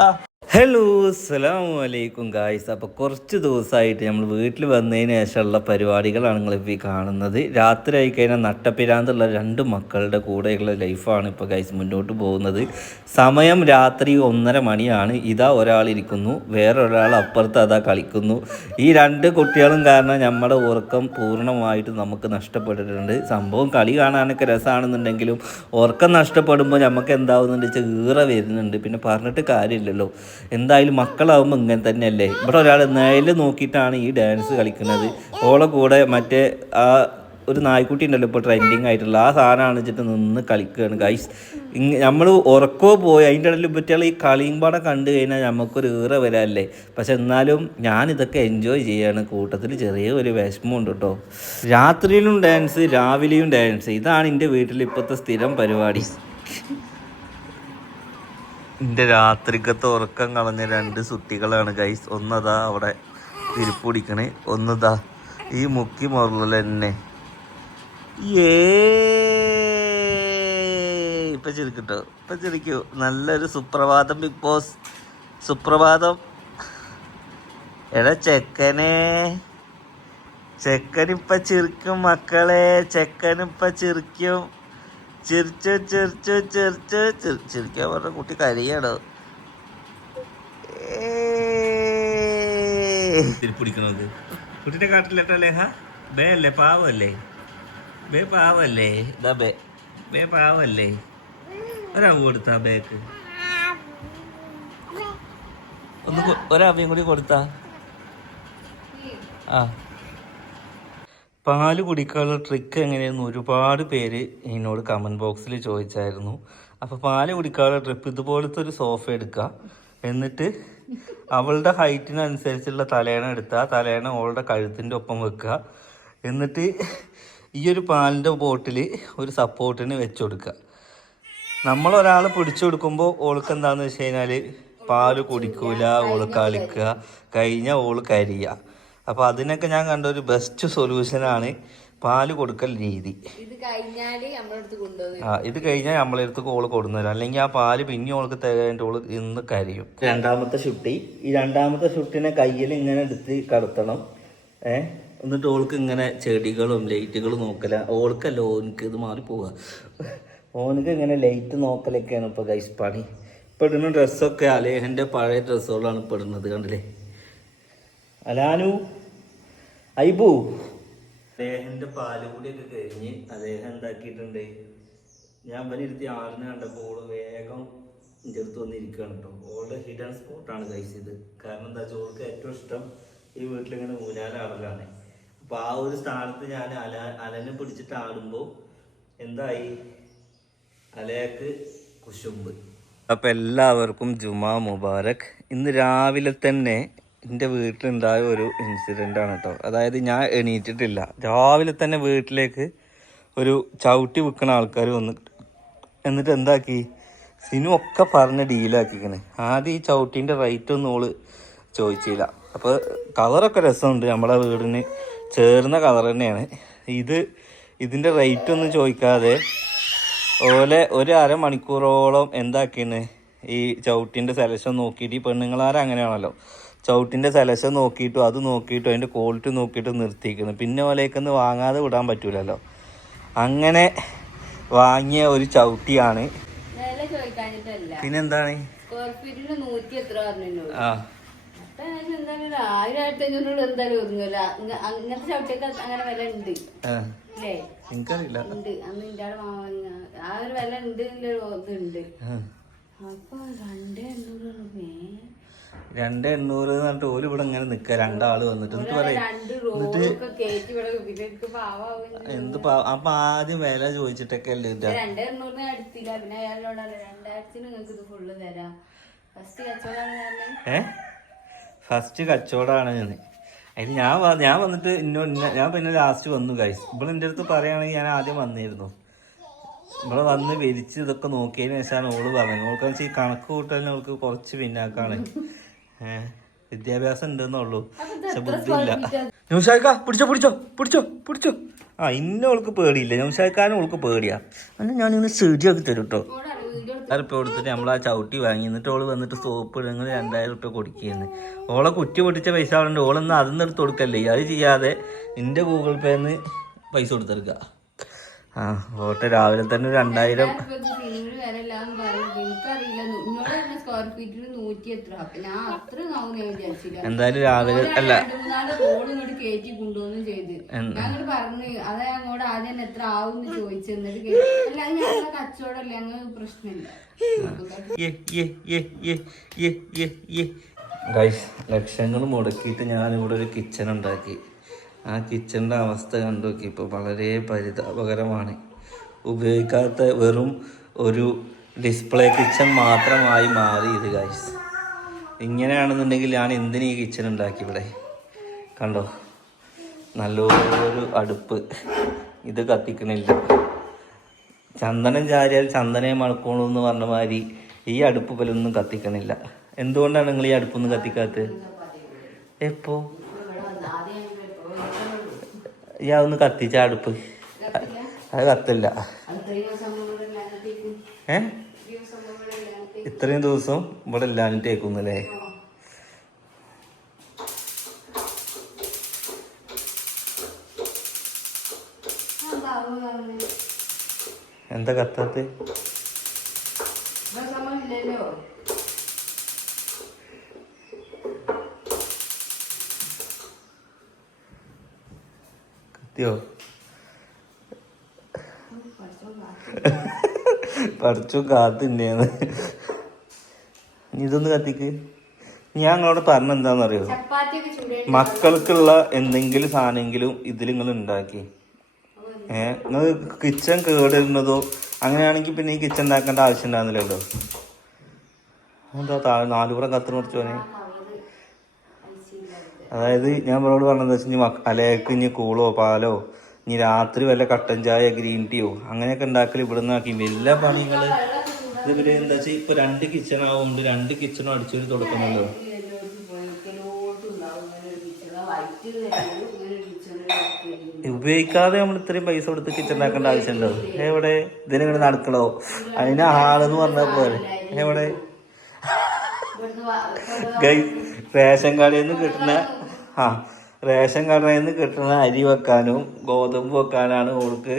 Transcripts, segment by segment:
Uh, hello അസ്സലാമു വലൈക്കും guys അപ്പോൾ കുറച്ച് ദിവസമായിട്ട് നമ്മൾ വീട്ടിൽ വന്നതിന് ശേഷമുള്ള പരിപാടികളാണ് നിങ്ങളിപ്പോൾ ഈ കാണുന്നത്. രാത്രി ആയി കഴിഞ്ഞാൽ നട്ടപ്പിരാന്തുള്ള രണ്ട് മക്കളുടെ കൂടെയുള്ള ലൈഫാണ് ഇപ്പോൾ ഗൈസ് മുന്നോട്ട് പോകുന്നത്. സമയം രാത്രി ഒന്നര മണിയാണ്. ഇതാ ഒരാളിരിക്കുന്നു വേറൊരാൾ അപ്പുറത്ത് അതാ കളിക്കുന്നു. ഈ രണ്ട് കുട്ടികളും കാരണം നമ്മുടെ ഉറക്കം പൂർണമായിട്ട് നമുക്ക് നഷ്ടപ്പെട്ടിട്ടുണ്ട്. സംഭവം കളി കാണാനൊക്കെ രസമാണെന്നുണ്ടെങ്കിലും ഉറക്കം നഷ്ടപ്പെടുമ്പോൾ നമുക്ക് എന്താവുന്നുണ്ട്? വെച്ചാൽ ഈറ വരുന്നുണ്ട്. പിന്നെ പറഞ്ഞിട്ട് കാര്യമില്ലല്ലോ. എന്തായാലും മക്കളാവുമ്പോൾ ഇങ്ങനെ തന്നെയല്ലേ? ഇവിടെ ഒരാൾ നേരിൽ നോക്കിയിട്ടാണ് ഈ ഡാൻസ് കളിക്കുന്നത്. ഓളെ കൂടെ മറ്റേ ആ ഒരു നായ്ക്കുട്ടി ഉണ്ടല്ലോ ഇപ്പോൾ ട്രെൻഡിങ് ആയിട്ടുള്ള ആ സാധനമാണ് വെച്ചിട്ട് നിന്ന് കളിക്കുകയാണ് ഗൈസ് നമ്മൾ ഉറക്കോ പോയി അതിന്റെ ഇടയിൽ പറ്റിയുള്ള ഈ കളിയും പാടെ കണ്ടു കഴിഞ്ഞാൽ നമുക്കൊരു ഈറ വരാല്ലേ? പക്ഷെ എന്നാലും ഞാനിതൊക്കെ എൻജോയ് ചെയ്യാണ്. കൂട്ടത്തിൽ ചെറിയ ഒരു വിഷമമുണ്ട് കേട്ടോ. രാത്രിയിലും ഡാൻസ് രാവിലെയും ഡാൻസ് ഇതാണ് എന്റെ വീട്ടിൽ ഇപ്പോഴത്തെ സ്ഥിരം പരിപാടി. എന്റെ രാത്രിക്കത്തെ ഉറക്കം കളഞ്ഞ രണ്ട് സുട്ടികളാണ്. ഗൈസ് ഒന്നതാ അവിടെ തിരുപ്പ് പിടിക്കണേ. ഒന്നതാ ഈ മുക്കി മുറലിൽ തന്നെ ഏ ഇപ്പൊ ചിരിക്കട്ടോ. ഇപ്പൊ ചിരിക്കൂ. നല്ലൊരു സുപ്രഭാതം ബിഗ് ബോസ് സുപ്രഭാതം. എടാ ചെക്കനെ. ചെക്കനിപ്പ ചിരിക്കും മക്കളെ. ചെക്കനിപ്പ ചിരിക്കും. ചിരിച്ചു ചിരിച്ചു ചിരിച്ചു ചിരി- ചിരിക്കാൻ പറഞ്ഞ കുട്ടി കരിയാണ്. ലേഹ. ബേ അല്ലേ പാവല്ലേ? ബേ പാവല്ലേ? ഇതാ ബേ. ബേ പാവല്ലേ? ഒരവ് കൊടുത്താ ബേക്ക്. ഒന്ന് ഒരവയും കൂടി കൊടുത്താ. ആ. പാൽ കുടിക്കാനുള്ള ട്രിക്ക് എങ്ങനെയെന്ന് ഒരുപാട് പേര് എന്നോട് കമന്റ് ബോക്സിൽ ചോദിച്ചായിരുന്നു. അപ്പോൾ പാൽ കുടിക്കാനുള്ള ട്രിപ്പ് ഇതുപോലത്തെ ഒരു സോഫ എടുക്കുക എന്നിട്ട് അവളുടെ ഹൈറ്റിനനുസരിച്ചുള്ള തലേണ എടുത്താൽ തലേണ അവളുടെ കഴുത്തിന്റെ ഒപ്പം വെക്കുക എന്നിട്ട് ഈ ഒരു പാലിന്റെ ബോട്ടിൽ ഒരു സപ്പോർട്ടിന് വെച്ചുകൊടുക്കുക നമ്മൾ ഒരാൾ പിടിച്ചു കൊടുക്കുമ്പോൾ ഓൾക്ക് എന്താണെന്ന് വെച്ച് കഴിഞ്ഞാൽ പാൽ കുടിക്കൂല ഓൾ കളിക്കുക കഴിഞ്ഞാൽ ഓൾ കരിയുക അപ്പോൾ അതിനൊക്കെ ഞാൻ കണ്ട ഒരു ബെസ്റ്റ് സൊല്യൂഷനാണ് പാൽ കൊടുക്കൽ രീതി. ആ ഇത് കഴിഞ്ഞാൽ നമ്മളെ അടുത്ത് ഓൾ കൊടുന്നുതരും അല്ലെങ്കിൽ ആ പാൽ പിന്നെ ഓൾക്ക് തികയായിട്ട് ഓൾ ഇന്ന് കരിയും. രണ്ടാമത്തെ ഷുട്ടി ഈ രണ്ടാമത്തെ ഷുട്ടിനെ കയ്യിൽ ഇങ്ങനെ എടുത്ത് കടത്തണം. ഏ? എന്നിട്ട് ഓൾക്ക് ഇങ്ങനെ ചെടികളും ലൈറ്റുകളും നോക്കല. ഓൾക്കല്ല ഓനക്ക് ഇത് മാറി പോവുക ഓനക്ക് ഇങ്ങനെ ലൈറ്റ് നോക്കലൊക്കെയാണ് ഇപ്പോൾ ഗൈസ് പണി. ഇപ്പൊ ഇടുന്ന ഡ്രസ്സൊക്കെ അലേഹന്റെ പഴയ ഡ്രസ്സുകളാണ് ഇപ്പോൾ ഇടുന്നത് കണ്ടില്ലേ? അലാനു ഐബു. അദ്ദേഹന്റെ ഒക്കെ കഴിഞ്ഞ് അദ്ദേഹം എന്താക്കിയിട്ടുണ്ട്? ഞാൻ ഇവനിരുത്തി ആളിനെ കണ്ടപ്പോൾ ഓൾ വേഗം എന്റെ അടുത്ത് വന്നിരിക്കുകയാണ് കേട്ടോ ഓളുടെ ഹിഡൻ സ്പോട്ടാണ് കഴിച്ചത് കാരണം എന്താ വെച്ചാൽ ഓൾക്ക് ഏറ്റവും ഇഷ്ടം ഈ വീട്ടിലിങ്ങനെ ഊഞ്ഞാലാടലാണ് അപ്പോൾ ആ ഒരു സ്ഥാനത്ത് ഞാൻ അല അലനെ പിടിച്ചിട്ട് ആടുമ്പോൾ എന്തായി? അലയക്ക് കുശുമ്പ്. അപ്പം എല്ലാവർക്കും ജുമാ മുബാരക്. ഇന്ന് രാവിലെ തന്നെ എന്റെ വീട്ടിലുണ്ടായ ഒരു ഇൻസിഡന്റ് ആണ് കേട്ടോ അതായത് ഞാൻ എണീറ്റിട്ടില്ല. രാവിലെ തന്നെ വീട്ടിലേക്ക് ഒരു ചവിട്ടി വിൽക്കുന്ന ആൾക്കാർ വന്നു എന്നിട്ട് എന്താക്കി? സിനു ഒക്കെ പറഞ്ഞ് ഡീലാക്കിക്കണ് ആദ്യം ഈ ചവിട്ടീന്റെ റേറ്റ് ഒന്നും ഓൾ ചോദിച്ചില്ല. അപ്പോൾ കളറൊക്കെ രസമുണ്ട്. നമ്മളെ വീടിന് ചേർന്ന കളർ തന്നെയാണ്. ഇത് ഇതിന്റെ റേറ്റ് ഒന്നും ചോദിക്കാതെ ഓലെ ഒരു അരമണിക്കൂറോളം എന്താക്കിയാണ് ഈ ചവിട്ടിന്റെ സെലക്ഷൻ നോക്കിയിട്ട് ഈ പെണ്ണുങ്ങളാരും അങ്ങനെയാണല്ലോ. ചവിട്ടിന്റെ സെലക്ഷൻ നോക്കിയിട്ടും അത് നോക്കിയിട്ടും അതിന്റെ ക്വാളിറ്റി നോക്കിയിട്ടും നിർത്തിയിരിക്കുന്നു. പിന്നെ ഓലേക്കൊന്ന് വാങ്ങാതെ വിടാൻ പറ്റൂലല്ലോ. അങ്ങനെ വാങ്ങിയ ഒരു ചവിട്ടിയാണ്. പിന്നെന്താണ്? ആ. ഉണ്ട്. എനിക്കറിയില്ല. ഉണ്ട്. ആ ഒരു വില ഉണ്ട് ആ. അപ്പൊ രണ്ടേ എണ്ണൂറ് രൂപ രണ്ട് എണ്ണൂറ് എന്ന് പറഞ്ഞിട്ട് ഓൽ ഇവിടെ ഇങ്ങനെ നിൽക്കുക രണ്ടാൾ വന്നിട്ട്. എന്നിട്ട് പറയും എനിക്ക് എന്ത് അപ്പൊ ആദ്യം വില ചോദിച്ചിട്ടൊക്കെ അല്ലേ ഇതാ? ഏ? ഫസ്റ്റ് കച്ചവടമാണ് ഞാൻ. അതിന് ഞാൻ ഞാൻ വന്നിട്ട് ഇന്നോ ഞാൻ പിന്നെ ലാസ്റ്റ് വന്നു ഗൈസ് ഇവിടെ എന്റെ അടുത്ത് പറയുകയാണെങ്കിൽ ഞാൻ ആദ്യം വന്നിരുന്നു. ഇവിടെ വന്ന് വിരിച്ച് ഇതൊക്കെ നോക്കിയതിന് ശേഷമാണ് ഓൾ പറഞ്ഞത്. ഓൾക്ക് വെച്ചാൽ ഈ കണക്ക് കൂട്ടലിന് അവൾക്ക് കുറച്ച് പിന്നാക്കാണ്. വിദ്യാഭ്യാസം ഉണ്ടെന്നുള്ളൂ പക്ഷെ ബുദ്ധിയില്ല. ന്യൂഷാക്ക പിടിച്ചോ പിടിച്ചോ പിടിച്ചോ പിടിച്ചോ. ആ ഇന്ന അവൾക്ക് പേടിയില്ല. നൗഷാക്കാനും അവൾക്ക് പേടിയാ. അല്ല ഇങ്ങനെ ശരിയാക്കി തരും കേട്ടോ വീഡിയോ ഉറുപ്പ്യ കൊടുത്തിട്ട് നമ്മൾ ആ ചവിട്ടി വാങ്ങി. എന്നിട്ട് ഓൾ വന്നിട്ട് സോപ്പ് ഇടങ്ങൾ രണ്ടായിരം ഉറുപ്പ്യ കൊടുക്കുകയെന്ന് ഓളെ കുറ്റി പൊട്ടിച്ച പൈസ ഉണ്ട് ഓളൊന്നും അതൊന്നും എടുത്ത് കൊടുക്കല്ലേ? അത് ചെയ്യാതെ നിന്റെ ഗൂഗിൾ പേന്ന് പൈസ കൊടുത്തെടുക്കുക ആ വോട്ട് രാവിലെ തന്നെ രണ്ടായിരം. എന്തായാലും രാവിലെ അല്ല. ഗൈസ് ലക്ഷങ്ങൾ മുടക്കിയിട്ട് ഞാനിവിടെ ഒരു കിച്ചൺ ഉണ്ടാക്കി. ആ കിച്ചണിന്റെ അവസ്ഥ കണ്ടു നോക്കി ഇപ്പോൾ വളരെ പരിതാപകരമാണ്. ഉപയോഗിക്കാത്ത വെറും ഒരു ഡിസ്പ്ലേ കിച്ചൺ മാത്രമായി മാറി ഇത് ഗൈസ് ഇങ്ങനെയാണെന്നുണ്ടെങ്കിൽ ഞാൻ എന്തിനു ഈ കിച്ചൺ ഉണ്ടാക്കി ഇവിടെ? കണ്ടോ? നല്ലൊരു അടുപ്പ്. ഇത് കത്തിക്കണില്ല. ചന്ദനം ചാരിയാൽ ചന്ദനെ മണക്കോളൂ എന്ന് പറഞ്ഞ മാതിരി ഈ അടുപ്പ് പോലൊന്നും കത്തിക്കണില്ല. എന്തുകൊണ്ടാണ് നിങ്ങൾ ഈ അടുപ്പൊന്നും കത്തിക്കാത്തത്? എപ്പോ? ഞാൻ ഒന്ന് കത്തിച്ച അടുപ്പ്. അത് കത്തില്ല. ഏ? ഇത്രയും ദിവസം ഇവിടെ ഇല്ലാഞ്ഞിട്ടേക്കുന്നല്ലേ എന്താ കത്താത്ത? കത്തിയോ പഠിച്ചു കാത്തിന്നേന്ന് ഇതൊന്ന് കത്തിക്ക്. ഞാൻ നിങ്ങളോട് പറഞ്ഞ എന്താണെന്നറിയോ ചപ്പാത്തിയൊക്കെ ചൂടേണ്ടി മക്കൾക്കുള്ള എന്തെങ്കിലും സാധനമെങ്കിലും ഇതിൽ നിങ്ങൾ ഉണ്ടാക്കി. ഏ? നിങ്ങൾ കിച്ചൺ കേടുന്നതോ അങ്ങനെയാണെങ്കിൽ പിന്നെ ഈ കിച്ചൺ ഉണ്ടാക്കേണ്ട ആവശ്യം ഉണ്ടാകുന്നില്ലല്ലോ എന്താ താഴെ നാലുപുറ കത്തിന് കുറച്ചോനെ അതായത് ഞാൻ ഇവരോട് പറഞ്ഞത് വെച്ചാൽ ഇനി അലയക്ക് ഇനി കൂളോ പാലോ ഇനി രാത്രി വല്ല കട്ടൻ ചായ ഗ്രീൻ ടീയോ അങ്ങനെയൊക്കെ ഉണ്ടാക്കൽ ഇവിടെ ആക്കി. എല്ലാ പണികൾ ഇതിവര് എന്താ വെച്ചാൽ ഇപ്പൊ രണ്ട് കിച്ചൺ ആവുന്നുണ്ട്. രണ്ട് കിച്ചണും അടിച്ചൊരു തുടക്കമല്ലോ. ഉപയോഗിക്കാതെ നമ്മൾ ഇത്രയും പൈസ കൊടുത്ത് കിച്ചൺ ഉണ്ടാക്കേണ്ട ആവശ്യമുണ്ടോ? എവിടെ? ഇതിനെ നടക്കണോ? അതിന് ആളെന്ന് പറഞ്ഞാൽ പോലെ എവിടെ? റേഷൻ കടയിൽ നിന്ന് കിട്ടുന്ന ആ റേഷൻ കടയിൽ നിന്ന് കിട്ടുന്ന അരി വെക്കാനും ഗോതമ്പ് വെക്കാനാണ് ഓൾക്ക്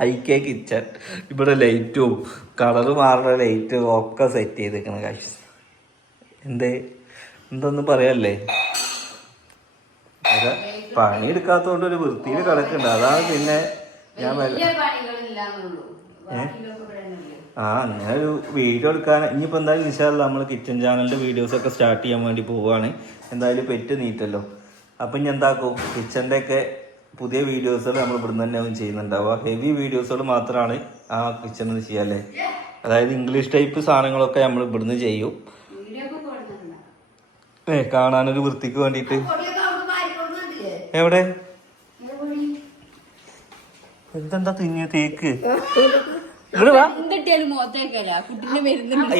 ഐക്യ കിച്ചൺ. ഇവിടെ ലൈറ്റും കളർ മാറുന്ന ലൈറ്റും ഒക്കെ സെറ്റ് ചെയ്തേക്കണ കാശ് എന്തേ? എന്തൊന്നും പറയല്ലേ? പണി പണിയെടുക്കാത്തോണ്ട് ഒരു വൃത്തിയിൽ കിടക്കുന്നുണ്ട് അതാണ് പിന്നെ ഞാൻ വല്ല- ആ അങ്ങനെ ഒരു വീഡിയോ എടുക്കാൻ. ഇനിയിപ്പോൾ എന്തായാലും ഇൻഷാല്ല നമ്മൾ കിച്ചൺ ചാനലിന്റെ വീഡിയോസൊക്കെ സ്റ്റാർട്ട് ചെയ്യാൻ വേണ്ടി പോവുകയാണ് എന്തായാലും പെറ്റ് നീറ്റല്ലോ അപ്പം ഇനി എന്താക്കും? കിച്ചന്റെ ഒക്കെ പുതിയ വീഡിയോസുകൾ നമ്മൾ ഇവിടുന്ന് തന്നെ ആവും ചെയ്യുന്നുണ്ടാവുക. ഹെവി വീഡിയോസുകൾ മാത്രമാണ് ആ കിച്ചണിൽ ചെയ്യാല്ലേ അതായത് ഇംഗ്ലീഷ് ടൈപ്പ് സാധനങ്ങളൊക്കെ നമ്മൾ ഇവിടുന്ന് ചെയ്യും. ഏ കാണാനൊരു വൃത്തിക്ക് വേണ്ടിയിട്ട്? എവിടെ? എന്തെന്താ തിങ്ങ തേക്ക്?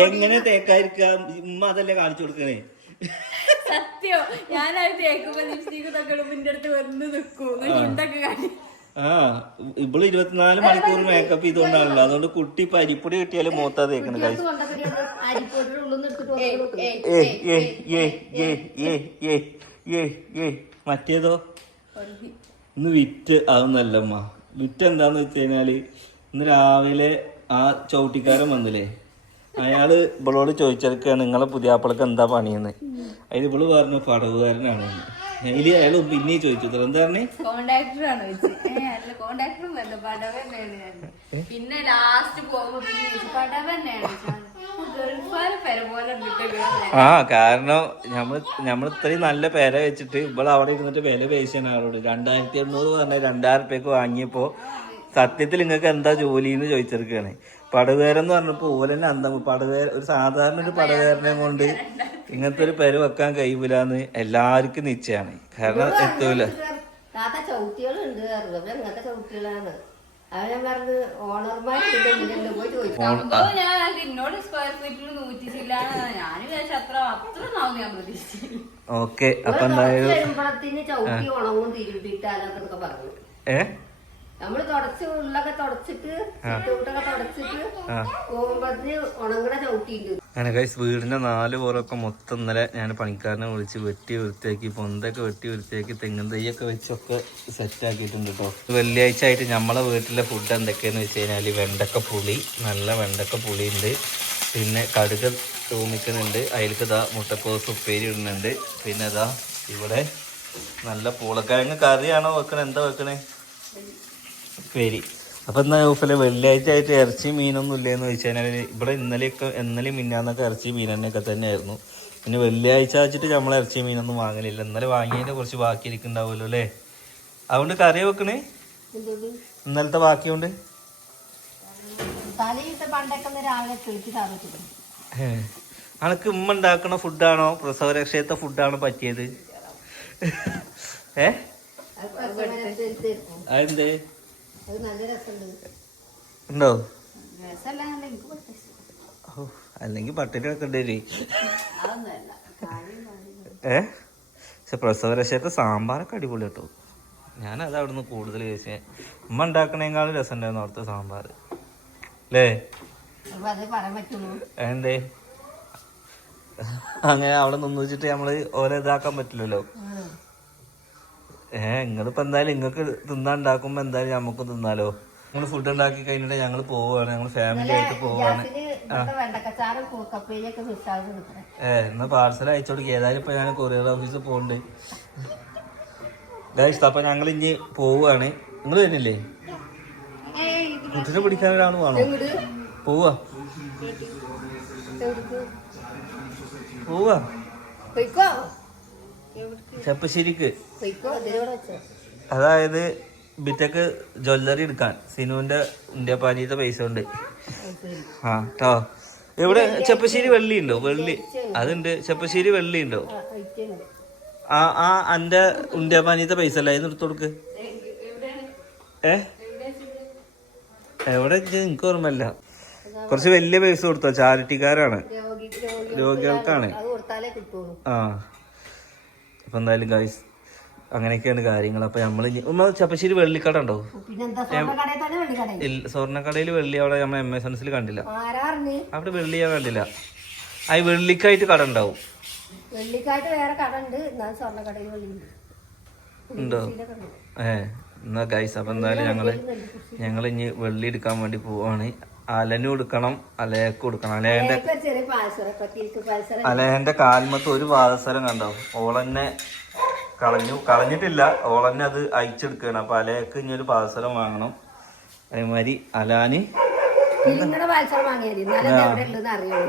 എങ്ങനെ തേക്കായിരിക്കാം ഉമ്മ അതല്ലേ കാണിച്ചു കൊടുക്കണേ സത്യോ ഞാനത് ആ ഇവൾ ഇരുപത്തിനാല് മണിക്കൂർ മേക്കപ്പ് ചെയ്തോണ്ടാണല്ലോ അതുകൊണ്ട് കുട്ടി ഇപ്പൊ അരിപ്പൊടി കിട്ടിയാലും മൂത്താ തേക്കണ കൈ മറ്റേതോ ഇന്ന് വിറ്റ് അതൊന്നല്ലമ്മ വിറ്റ് എന്താന്ന് വെച്ച് കഴിഞ്ഞാൽ ഇന്ന് രാവിലെ ആ ചവിട്ടിക്കാരൻ വന്നില്ലേ? അയാൾ ഇവളോട് ചോദിച്ചെടുക്കാണ് നിങ്ങളെ പുതിയാപ്പിളക്ക് എന്താ പണിയെന്ന്? അതിൽ ഇവൾ പറഞ്ഞു പടവുകാരനാണ്. ഇനി അയാൾ പിന്നെ ചോദിച്ചു എന്താണ് എന്താ പറഞ്ഞേ പിന്നെ ലാസ്റ്റ് ആ കാരണം നമ്മൾ നമ്മൾ ഇത്രയും നല്ല പേര വെച്ചിട്ട് ഇവിടെ അവിടെ ഇരുന്നിട്ട് വില പേശിയാണ് ആളോട്. രണ്ടായിരത്തി എണ്ണൂറ് പറഞ്ഞ രണ്ടായിരം റുപ്യക്ക് വാങ്ങിയപ്പോ സത്യത്തിൽ നിങ്ങൾക്ക് എന്താ ജോലി എന്ന് ചോദിച്ചെടുക്കുകയാണ് പടവേരെന്ന് പറഞ്ഞപ്പോൾ ഓലെന്നെ അന്ത പടവേര ഒരു സാധാരണ ഒരു പടവേരനെ കൊണ്ട് ഇങ്ങനത്തെ ഒരു പേര് വെക്കാൻ കഴിയൂലെന്ന് എല്ലാവർക്കും നിശ്ചയമാണ് കാരണം എത്തൂല. ഓക്കെ അപ്പൊ എന്തായാലും ഏഹ് നമ്മൾ തുടച്ച് ഉള്ളൊക്കെ തുടച്ചിട്ട് ചൂട്ടൊക്കെ തുടച്ചിട്ട് പോകുമ്പോഴത്തിന് ഉണങ്ങണ ചവിട്ടിണ്ട് അങ്ങനെ കൈസ് വീടിന്റെ നാല് പോറൊക്കെ മൊത്തം ഇന്നലെ ഞാൻ പണിക്കാരനെ വിളിച്ച് വെട്ടി വൃത്തിയാക്കി പൊന്തൊക്കെ വെട്ടി വൃത്തിയാക്കി തെങ്ങും തൈയൊക്കെ വെച്ചൊക്കെ സെറ്റ് ആക്കിയിട്ടുണ്ട് കേട്ടോ വെള്ളിയാഴ്ച ആയിട്ട് നമ്മളെ വീട്ടിലെ ഫുഡ് എന്തൊക്കെയാന്ന് വെച്ച് കഴിഞ്ഞാൽ വെണ്ടക്ക പുളി നല്ല വെണ്ടക്ക പുളി ഉണ്ട് പിന്നെ കടുക് തൂമിക്കുന്നുണ്ട്. അതിലേക്ക് ഇതാ മുട്ടക്കോസ് ഉപ്പേരി ഇടുന്നുണ്ട്. പിന്നെ ഇതാ ഇവിടെ നല്ല പൂളക്കിഴങ്ങ് കറിയാണോ വെക്കണേ? എന്താ വെക്കണേ? ഉപ്പേരി. അപ്പൊ എന്നാ ഊഫിലെ വെള്ളിയാഴ്ച ആയിട്ട് ഇറച്ചി മീനൊന്നും ഇല്ലേന്ന് ചോദിച്ചു കഴിഞ്ഞാൽ ഇവിടെ ഇന്നലെയൊക്കെ ഇന്നലെ മിന്നാന്നൊക്കെ ഇറച്ചി മീനെണ്ണയൊക്കെ തന്നെയായിരുന്നു. പിന്നെ വെള്ളിയാഴ്ച വെച്ചിട്ട് നമ്മൾ ഇറച്ചി മീനൊന്നും വാങ്ങലില്ല. ഇന്നലെ വാങ്ങിയതിന്റെ കുറച്ച് ബാക്കി ഇരിക്കുന്നുണ്ടാവുമല്ലോ അല്ലേ? അതുകൊണ്ട് കറി വെക്കണേ? ഇന്നലത്തെ ബാക്കിയുണ്ട്? അനക്ക് ഉമ്മ ഉണ്ടാക്കണ ഫുഡാണോ? പ്രസവരക്ഷയത്തെ ഫുഡാണോ പറ്റിയത്? ഏ? അതെന്തേ? അത് നല്ല രസമുണ്ട്. ഉണ്ടോ? അല്ലെങ്കിൽ പട്ടിണി വെക്കേണ്ടി വരും. ഏ? പക്ഷെ പ്രസവ രക്ഷത്തെ സാമ്പാറൊക്കെ അടിപൊളി കേട്ടോ. ഞാനത് അവിടുന്ന് കൂടുതൽ ചോദിച്ചേ ഉമ്മ ഉണ്ടാക്കണേക്കാളും രസം ഉണ്ടായിരുന്നു അവിടുത്തെ സാമ്പാർ അല്ലേ? എന്തേ അങ്ങനെ അവിടെ നിന്ന് വെച്ചിട്ട് നമ്മൾ ഓരോ ഇതാക്കാൻ പറ്റില്ലല്ലോ. ഉം. ഏ നിങ്ങളിപ്പോ എന്തായാലും നിങ്ങൾക്ക് തിന്നാൻ ഉണ്ടാക്കുമ്പോ എന്തായാലും നമുക്ക് തിന്നാലോ. നിങ്ങൾ ഫുഡ് ഉണ്ടാക്കി കഴിഞ്ഞിട്ട് ഞങ്ങൾ പോവാണ് ഞങ്ങൾ ഫാമിലി ആയിട്ട് ഏഹ് കൂക്കപ്പേരിയൊക്കെ ഏ എന്നാ പാർസൽ അയച്ചു കൊടുക്കുക ഏതായാലും ഇപ്പൊ ഞാൻ കൊറിയർ ഓഫീസിൽ പോകുന്നുണ്ട് ഗൈസ് അപ്പൊ ഞങ്ങൾ ഇനി പോവുകയാണ് നിങ്ങൾ വരുന്നില്ലേ? കുട്ടിനെ പിടിക്കാൻ ഒരാൾ വേണോ? പോവാ? പോവാ. പൊയ്ക്കോ. ചെപ്പശ്ശേരിക്ക് അതായത് ബിറ്റക്ക് ജ്വല്ലറി എടുക്കാൻ. സിനുവിന്റെ പാനീയത്തെ പൈസ ഉണ്ട്. ആ കേട്ടോ എവിടെ? ചെപ്പശ്ശേരി വെള്ളി ഉണ്ടോ വെള്ളി. അതുണ്ട്. ചെപ്പശ്ശേരി വെള്ളി ഉണ്ടോ ആ. ആ ഇന്ത്യ പാനീയത്തെ പൈസ അല്ല? അതിന് എടുത്തു കൊടുക്ക്. ഏ? എവിടെ? എനിക്ക് ഓർമ്മല്ല കുറച്ച് വലിയ പൈസ കൊടുത്തോ? ചാരിറ്റിക്കാരാണ്. രോഗി രോഗി രോഗികൾക്കാണ്. ആ. അപ്പൊ എന്തായാലും ഗൈസ് അങ്ങനെയൊക്കെയാണ് കാര്യങ്ങൾ. അപ്പൊ നമ്മൾ ഉമ്മ ചപ്പശ്ശേരി വെള്ളിക്കട ഉണ്ടോ? ഇല്ല സ്വർണക്കടയിൽ വെള്ളി അവിടെ നമ്മൾ എം എസ് എൻസിൽ കണ്ടില്ല. അവിടെ വെള്ളി ഞാൻ കണ്ടില്ല. അത് വെള്ളിക്കായിട്ട് കട ഉണ്ടാവും. വെള്ളിക്കായിട്ട് വേറെ കട ഉണ്ട്. വെള്ളി ഉണ്ട്. ഏ എന്നാ ഗൈസ് അപ്പൊ എന്തായാലും ഞങ്ങൾ ഞങ്ങൾ ഇനി വെള്ളി എടുക്കാൻ വേണ്ടി പോവാണ്. അലനും കൊടുക്കണം അലയക്ക് കൊടുക്കണം. അലയന്റെ അലയന്റെ കാൽമത്ത് ഒരു പാദസരം കണ്ടോ? ഓളന്നെ കളഞ്ഞു. കളഞ്ഞിട്ടില്ല. ഓളന്നെ അത് അയച്ചെടുക്കുകയാണ് അപ്പൊ അലയക്ക് ഇനി ഒരു പാദസരം വാങ്ങണം. അതേമാതിരി അലാന്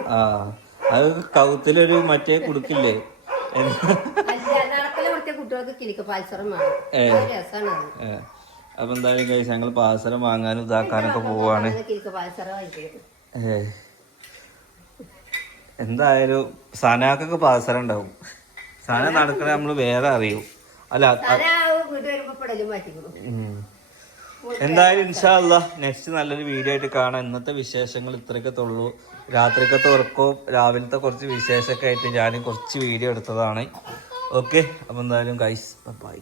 ആ. അത് കൗത്തിലൊരു മറ്റേ കുടുക്കില്ലേ? കുട്ടികൾക്ക് കിളിക്ക് പാൽസരം വേണം. രസമാണ് അപ്പൊ എന്തായാലും കഴിച്ച് ഞങ്ങൾ പാസരം വാങ്ങാനും ഇതാക്കാനൊക്കെ പോവാണ്. ഏ. എന്തായാലും സനാക്കൊക്കെ പാസരം ഉണ്ടാവും. സന നടക്കണ നമ്മൾ വേറെ അറിയും. അല്ല. എന്തായാലും ഇൻഷാല്ല നെക്സ്റ്റ് നല്ലൊരു വീഡിയോ ആയിട്ട് കാണാം. ഇന്നത്തെ വിശേഷങ്ങൾ ഇത്രയൊക്കെ ഉള്ളൂ രാത്രിക്കത്തെ ഉറക്കവും രാവിലത്തെ കുറച്ച് വിശേഷമൊക്കെ ആയിട്ട് ഞാൻ കുറച്ച് വീഡിയോ എടുത്തതാണ്. ഓക്കെ അപ്പം എന്തായാലും ഗൈസ് ബൈ